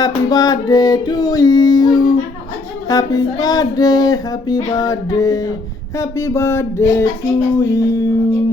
Happy birthday to you. Happy birthday, happy birthday, happy birthday to you.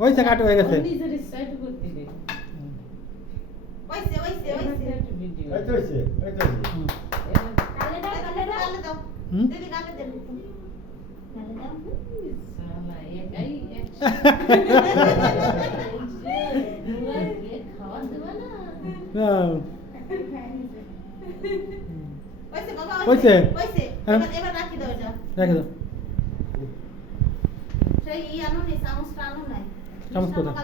হয়েছে কাট হয়ে গেছে হুম হয়েছে রেখে দাও সেই আনো নি চামচ আনো নাই চামচ কোথায়